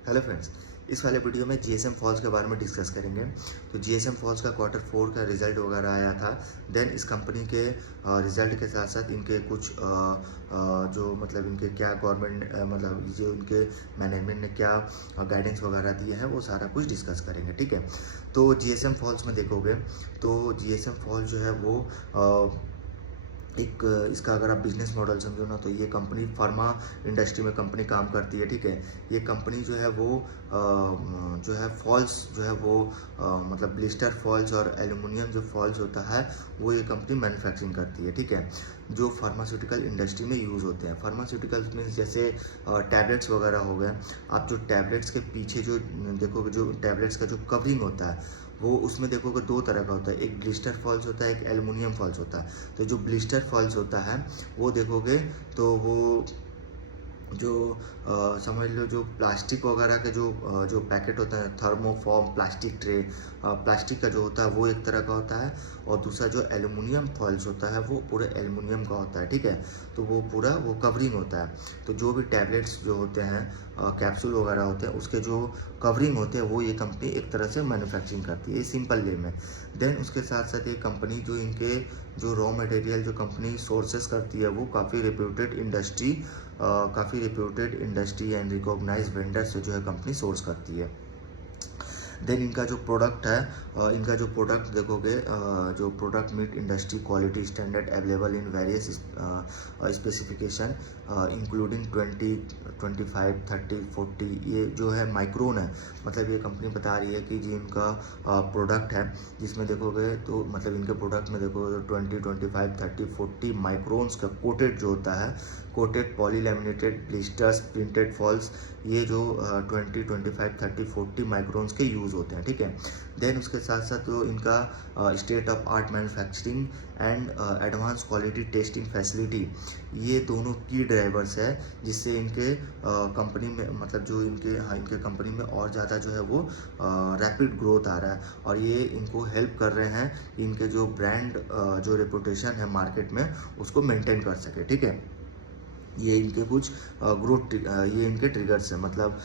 Hello friends, इस वाले video में जीएसएम फॉल्स के बारे में डिस्कस करेंगे। तो जीएसएम फॉल्स का क्वार्टर 4 का रिजल्ट वगैरह आया था। देन इस कंपनी के रिजल्ट के साथ साथ इनके कुछ जो मतलब इनके क्या गवर्नमेंट मतलब जो इनके मैनेजमेंट ने क्या गाइडेंस वगैरह दिए हैं वो सारा कुछ डिस्कस करेंगे। ठीक है, तो जीएसएम फॉल्स में देखोगे तो जीएसएम फॉल्स जो है वो एक इसका अगर आप बिजनेस मॉडल समझो ना, तो ये कंपनी फार्मा इंडस्ट्री में कंपनी काम करती है। ठीक है, ये कंपनी जो है वो जो है फॉल्स जो है वो मतलब ब्लिस्टर फॉल्स और एल्युमिनियम जो फॉल्स होता है वो ये कंपनी मैन्युफैक्चरिंग करती है। ठीक है, जो फार्मास्यूटिकल इंडस्ट्री में यूज़ होते हैं। फार्मास्यूटिकल्स मीन्स जैसे टैबलेट्स वगैरह हो गए। आप जो टैबलेट्स के पीछे जो देखोगे, जो टैबलेट्स का जो कवरिंग होता है वो उसमें देखोगे दो तरह का होता है, एक ब्लिस्टर फॉल्स होता है, एक एल्युमिनियम फॉल्स होता है। तो जो ब्लिस्टर फॉल्स होता है वो देखोगे तो वो जो समझ लो जो प्लास्टिक वगैरह के जो पैकेट होता है, थर्मोफॉर्म प्लास्टिक ट्रे, प्लास्टिक का जो होता है वो एक तरह का होता है। और दूसरा जो एल्युमिनियम फॉल्स होता है वो पूरे एल्युमिनियम का होता है। ठीक है, तो वो पूरा वो कवरिंग होता है। तो जो भी टैबलेट्स जो होते हैं, कैप्सूल वगैरह होते हैं, उसके जो कवरिंग होते हैं वो ये कंपनी एक तरह से मैन्युफैक्चरिंग करती है, सिंपल वे में। देन उसके साथ साथ ये कंपनी जो इनके जो रॉ मटेरियल जो कंपनी सोर्सेस करती है वो काफ़ी reputed industry and recognise vendor से जो है कंपनी सोर्स करती है। देन इनका जो प्रोडक्ट है, इनका जो प्रोडक्ट देखोगे, जो product meat industry quality standard available in various specification including 20, 25, 30, 40। ये जो है माइक्रोन है, मतलब ये कंपनी बता रही है कि जो इनका प्रोडक्ट है जिसमें देखोगे तो मतलब इनके प्रोडक्ट में देखोगे तो 20, 25, 30, 40 माइक्रोन्स का कोटेड जो होता है, कोटेड पॉलीलैमिनेटेड ब्लिस्टर्स प्रिंटेड फॉल्स, ये जो 20, 25, 30, 40 माइक्रोन्स के यूज़ होते हैं। ठीक है, देन उसके साथ साथ तो इनका state of art manufacturing and advance quality testing facility, ये दोनों की ड्राइवर्स है जिससे इनके कंपनी में मतलब जो इनके कंपनी में और ज़्यादा जो है वो रैपिड ग्रोथ आ रहा है। और ये इनको हेल्प कर रहे हैं कि इनके जो ब्रांड जो रेपुटेशन है मार्केट में उसको मेंटेन कर सके। ठीक है, ये इनके कुछ ग्रोथ ये इनके ट्रिगर्स हैं, मतलब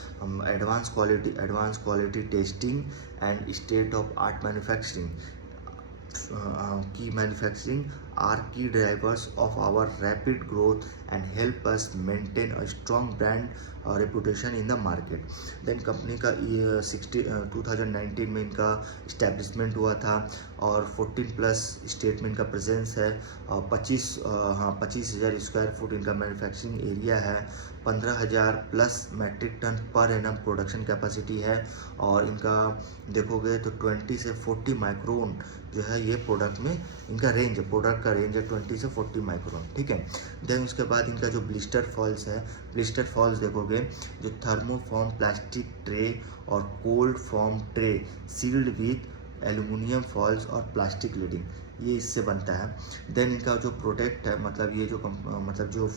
advance quality testing and state of art manufacturing key manufacturing are key drivers of our rapid growth and help us maintain a strong brand reputation in the market. Then company का 2019 में इनका establishment हुआ था और 14 plus state में इनका presence है। 25,000 square foot इनका मैन्युफैक्चरिंग एरिया है। 15,000 plus metric tonne per annum production capacity है। और इनका देखोगे तो 20 से 40 माइक्रोन जो है ये प्रोडक्ट में इनका रेंज है, प्रोडक्ट का रेंज है 20 से 40 माइक्रोन। ठीक है, देन उसके बाद इनका जो ब्लिस्टर फॉल्स है, ब्लिस्टर फॉल्स देखोगे जो थर्मोफॉर्म प्लास्टिक ट्रे और cold form tray sealed with aluminium foils और प्लास्टिक लीडिंग, ये इससे बनता है। देन इनका जो प्रोडक्ट है, मतलब ये जो मतलब जो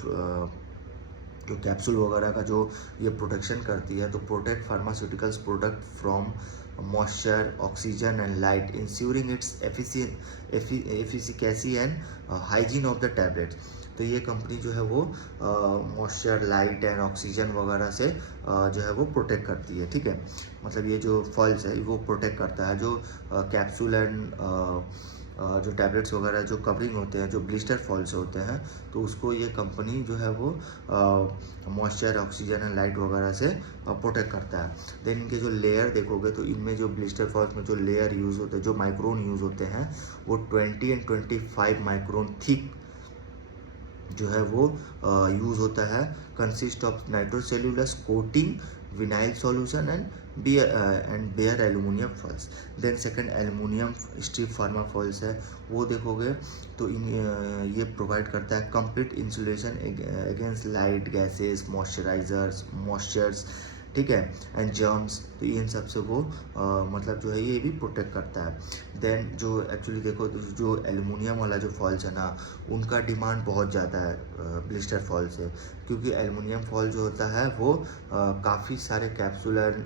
कैप्सूल वगैरह का जो ये प्रोटेक्शन करती है, तो protect pharmaceuticals product from moisture oxygen and light ensuring its efficiency and hygiene of the tablets. तो ये कंपनी जो है वो मॉइस्चर लाइट एंड ऑक्सीजन वगैरह से जो है वो प्रोटेक्ट करती है। ठीक है, मतलब ये जो फॉल्स है वो प्रोटेक्ट करता है। जो कैप्सूल एंड जो टैबलेट्स वगैरह जो कवरिंग होते हैं, जो ब्लिस्टर फॉल्स होते हैं, तो उसको ये कंपनी जो है वो मॉइस्चर ऑक्सीजन एंड लाइट वगैरह से प्रोटेक्ट करता है। देन इनके जो लेयर देखोगे तो इनमें जो ब्लिस्टर फॉल्स में जो लेयर यूज़ होते हैं, जो माइक्रोन यूज़ होते हैं, वो 20 एंड 25 माइक्रोन थिक जो है वो यूज़ होता है। Consist of nitrocellulose coating vinyl solution and bare aluminium foils. Then second aluminium strip pharma foils है, वो देखोगे तो ये प्रोवाइड करता है complete insulation against light gases moistures. ठीक है, एंड जर्म्स, तो इन सब से वो मतलब जो है ये भी प्रोटेक्ट करता है। देन जो एक्चुअली देखो तो जो एल्युमिनियम वाला जो फॉल्स है ना, उनका डिमांड बहुत ज़्यादा है ब्लिस्टर फॉल से, क्योंकि एल्युमिनियम फॉयल जो होता है वो काफ़ी सारे कैप्सूल एंड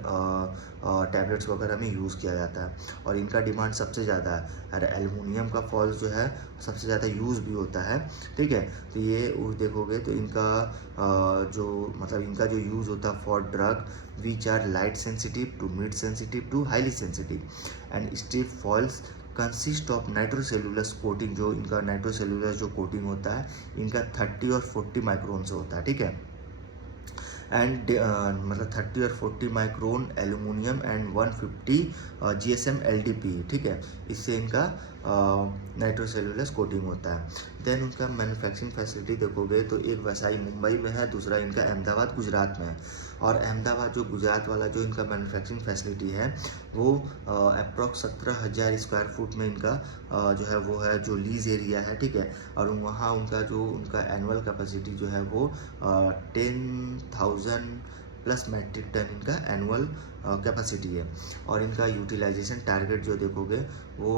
टैबलेट्स वगैरह में यूज़ किया जाता है और इनका डिमांड सबसे ज़्यादा है। और एल्युमिनियम का फॉयल जो है सबसे ज़्यादा यूज़ भी होता है, ठीक है। तो ये देखोगे तो इनका जो मतलब इनका जो यूज़ होता है for drug which are light sensitive to mid sensitive to highly sensitive and stiff foils consist of nitrocellulose coating. जो इनका नाइट्रोसेलुलस जो कोटिंग होता है इनका 30 और 40 माइक्रोन से होता है, ठीक है। एंड मतलब 30 और 40 micron aluminium and 150 GSM LDP, ठीक है। इससे इनका नाइट्रोसेलुलस कोटिंग होता है। देन उनका मैन्युफैक्चरिंग फैसिलिटी देखोगे तो एक वैसाई मुंबई में है, दूसरा इनका अहमदाबाद गुजरात में है। और अहमदाबाद जो गुजरात वाला जो इनका मैन्युफैक्चरिंग फैसिलिटी है वो अप्रॉक्स 17,000 स्क्वायर फुट में इनका जो है वो है जो लीज एरिया है, ठीक है। और वहाँ उनका एनुअल कैपेसिटी जो है वो 10,000 प्लस मैट्रिक टन इनका एनुअल कैपेसिटी है। और इनका यूटिलाइजेशन टारगेट जो देखोगे वो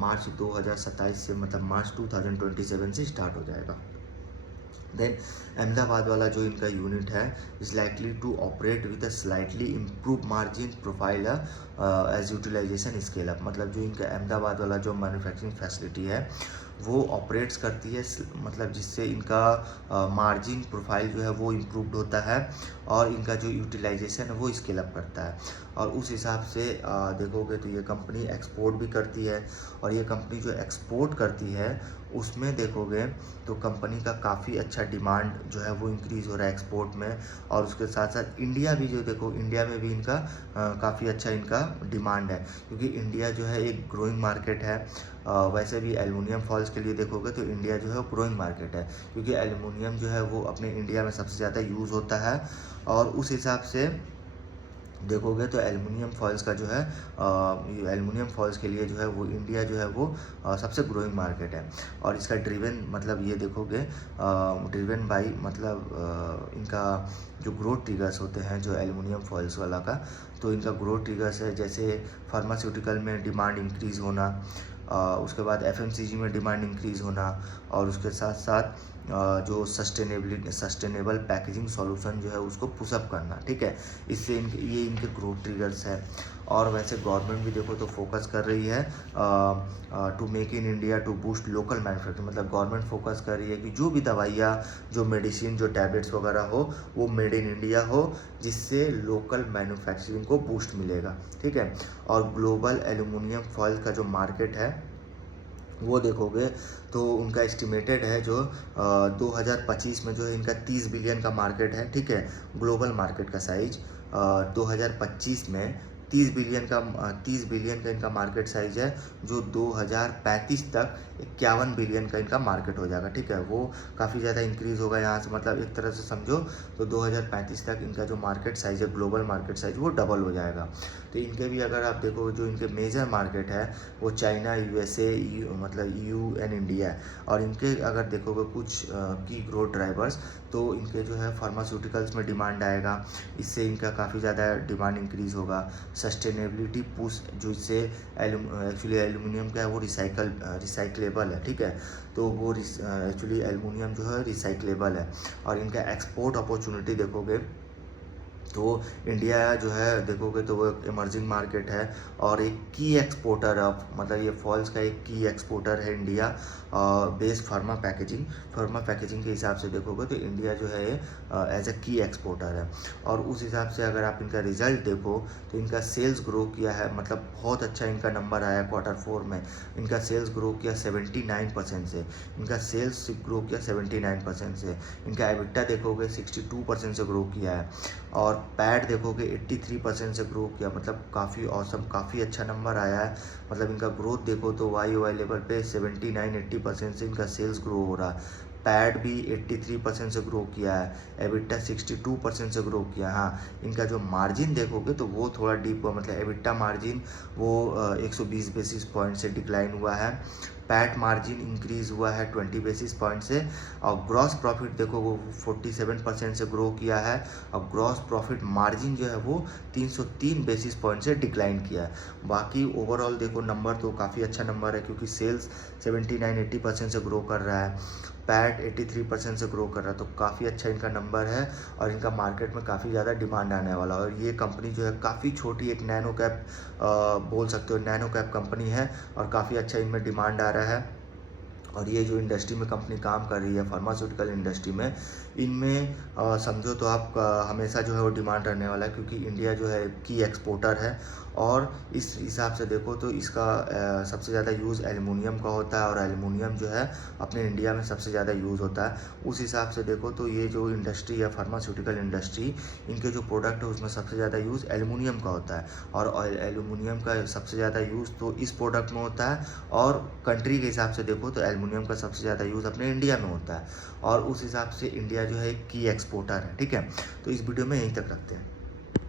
मार्च 2027 से मतलब मार्च 2027 से स्टार्ट हो जाएगा। देन अहमदाबाद वाला जो इनका यूनिट है is likely to operate with a slightly improve margin profile as utilisation scale up. मतलब जो इनका अहमदाबाद वाला जो मैन्युफैक्चरिंग फैसिलिटी है वो ऑपरेट्स करती है मतलब जिससे इनका मार्जिन प्रोफाइल जो है वो इम्प्रूव्ड होता है और इनका जो यूटिलाइजेशन है वो स्केल अप करता है। और उस हिसाब से देखोगे तो ये कंपनी एक्सपोर्ट भी करती है और ये कंपनी जो एक्सपोर्ट करती है उसमें देखोगे तो कंपनी का काफ़ी अच्छा डिमांड जो है वो इंक्रीज़ हो रहा है एक्सपोर्ट में। और उसके साथ साथ इंडिया भी जो देखो इंडिया में भी इनका काफ़ी अच्छा इनका डिमांड है, क्योंकि इंडिया जो है एक ग्रोइंग मार्केट है। वैसे भी एल्युमिनियम फॉल्स के लिए देखोगे तो इंडिया जो है वो ग्रोइंग मार्केट है, क्योंकि एल्युमिनियम जो है वो अपने इंडिया में सबसे ज़्यादा यूज़ होता है। और उस हिसाब से देखोगे तो एल्युमिनियम फॉइल्स का जो है एल्युमिनियम फॉइल्स के लिए जो है वो इंडिया जो है वो सबसे ग्रोइंग मार्केट है। और इसका ड्रिवन मतलब ये देखोगे ड्रिवन बाई मतलब इनका जो ग्रोथ ट्रिगर्स होते हैं जो एल्युमिनियम फॉइल्स वाला का, तो इनका ग्रोथ ट्रिगर्स है जैसे फार्मास्यूटिकल में डिमांड इंक्रीज़ होना, उसके बाद FMCG में डिमांड इंक्रीज़ होना, और उसके साथ साथ जो सस्टेनेबल पैकेजिंग सॉल्यूशन जो है उसको पुशअप करना, ठीक है। इससे ये इनके ग्रोथ ट्रिगर्स है। और वैसे गवर्नमेंट भी देखो तो फोकस कर रही है to make in India to boost local manufacturing. मतलब गवर्नमेंट फोकस कर रही है कि जो भी दवाइयाँ जो मेडिसिन जो टैबलेट्स वगैरह हो वो मेड इन इंडिया हो, जिससे लोकल मैन्युफैक्चरिंग को बूस्ट मिलेगा, ठीक है। और ग्लोबल एल्युमिनियम फॉयल का जो मार्केट है वो देखोगे तो उनका एस्टिमेटेड है जो 2025 में जो है इनका 30 बिलियन का मार्केट है, ठीक है। ग्लोबल मार्केट का साइज 2025 में 30 बिलियन का इनका मार्केट साइज है, जो 2035 तक 51 बिलियन का इनका मार्केट हो जाएगा, ठीक है। वो काफ़ी ज़्यादा इंक्रीज़ होगा यहाँ से, मतलब एक तरह से समझो तो 2035 तक इनका जो मार्केट साइज है ग्लोबल मार्केट साइज वो डबल हो जाएगा। तो इनके भी अगर आप देखो जो इनके मेजर मार्केट है वो चाइना, USA, मतलब EU एंड इंडिया है। और इनके अगर देखोगे कुछ की ग्रोथ ड्राइवर्स, तो इनके जो है फार्मास्यूटिकल्स में डिमांड आएगा, इससे इनका काफ़ी ज़्यादा डिमांड इंक्रीज़ होगा। सस्टेनेबिलिटी पुश, जो इससे एक्चुअली एल्युमिनियम का है वो रिसाइकलेबल है, ठीक है। तो वो एक्चुअली एल्युमिनियम जो है रिसाइकलेबल है। और इनका एक्सपोर्ट अपॉर्चुनिटी देखोगे तो इंडिया जो है देखोगे तो वो एक इमर्जिंग मार्केट है और एक की एक्सपोर्टर ऑफ, मतलब ये फॉल्स का एक की एक्सपोर्टर है इंडिया बेस्ड फार्मा पैकेजिंग के हिसाब से देखोगे तो इंडिया जो है एज अ की एक्सपोर्टर है। और उस हिसाब से अगर आप इनका रिजल्ट देखो तो इनका सेल्स ग्रो किया है, मतलब बहुत अच्छा इनका नंबर आया Q4 में। इनका सेल्स ग्रो किया 79% से, इनका सेल्स ग्रो किया 79% से। इनका एबिटा देखोगे 62% से ग्रो किया है। और पैड देखोगे 83% से ग्रो किया, मतलब काफ़ी औसम, काफ़ी अच्छा नंबर आया है। मतलब इनका ग्रोथ देखो तो YoY लेवल पे 79-80% से इनका सेल्स ग्रो हो रहा है। पैड भी 83% से ग्रो किया है, एबिटा 62% से ग्रो किया। हाँ, इनका जो मार्जिन देखोगे तो वो थोड़ा डीप हुआ, मतलब एबिटा मार्जिन वो 120 बेसिस पॉइंट से डिक्लाइन हुआ है। पैट मार्जिन इंक्रीज़ हुआ है 20 बेसिस पॉइंट से। और ग्रॉस प्रॉफिट देखो वो 47% से ग्रो किया है, और ग्रॉस प्रॉफिट मार्जिन जो है वो 303 बेसिस पॉइंट से डिक्लाइन किया है। बाकी ओवरऑल देखो नंबर तो काफ़ी अच्छा नंबर है, क्योंकि सेल्स 79-80% से ग्रो कर रहा है। पैट 83% से ग्रो कर रहा है, तो काफ़ी अच्छा इनका नंबर है और इनका मार्केट में काफ़ी ज़्यादा डिमांड आने वाला है। और ये कंपनी जो है काफ़ी छोटी, एक नैनो कैप बोल सकते हो, नैनो कैप कंपनी है और काफ़ी अच्छा इनमें डिमांड आ रहा है। और ये जो इंडस्ट्री में कंपनी काम कर रही है, फार्मास्यूटिकल इंडस्ट्री में, इनमें समझो तो आप हमेशा जो है वो डिमांड रहने वाला है, क्योंकि इंडिया जो है की एक्सपोर्टर है। और इस हिसाब से देखो तो इसका सबसे ज़्यादा यूज़ एल्युमिनियम का होता है और एल्युमिनियम जो है अपने इंडिया में सबसे ज़्यादा यूज़ होता है। उस हिसाब से देखो तो ये जो इंडस्ट्री है फार्मास्यूटिकल इंडस्ट्री, इनके जो प्रोडक्ट है उसमें सबसे ज़्यादा यूज़ एल्युमिनियम का होता है। और एल्युमिनियम का सबसे ज़्यादा यूज़ तो इस प्रोडक्ट में होता है। और कंट्री के हिसाब से देखो तो एल्युमिनियम का सबसे ज़्यादा यूज़ अपने इंडिया में होता है। और उस हिसाब से इंडिया जो है की एक्सपोर्टर है। ठीक है, तो इस वीडियो में यहीं तक रखते हैं।